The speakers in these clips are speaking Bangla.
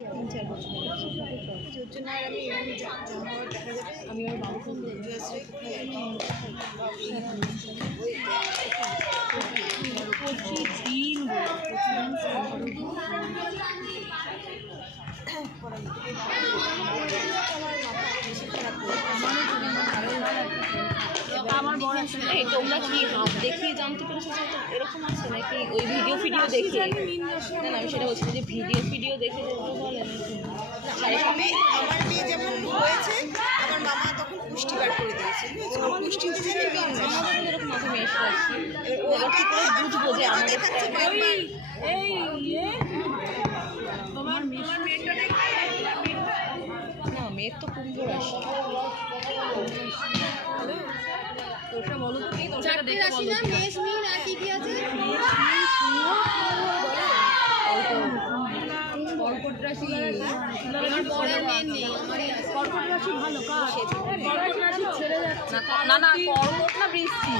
3-4 বছর ওর জন্য আর আমি এরকম জামা দেখা যাবে আমি ওর বাবুকে আমার বড় এই তোমরা কি হাত দেখিয়ে জানতে পেরেছো এরকম আছে নাকি ওই ভিডিও দেখে না আমি সেটা বলছি যে ভিডিও দেখে বলে আমার মেয়ে যেমন হয়েছে আমার মামা তখন পুষ্টিবার করে দিয়েছে পুষ্টিতে যেন এরকম মাথা মেয়ে এসে আসছি এবার কি করে বুঝবো যে আমাদের তোমার মেয়েটা না মেয়ের তো কুম্ভর আসে তোরটা বলো তো কি তোরটা দেখে বলো মেষ মিন আর কি আছে কর্কট রাশি পরের মেন নেই আমারই আছে কর্কট রাশি ভালো কাজ কর্কট রাশি ছেড়ে যাচ্ছে না কর্কট না বৃষ্টি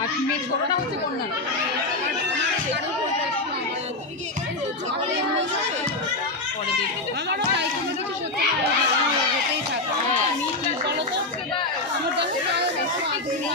আর মেয়ে ছোটটা হচ্ছে কন্যা পরে দেখি আমারও তাই কোনো কিছু সত্যি হতেই থাকে আমি কি বলো তো আমার জিনিস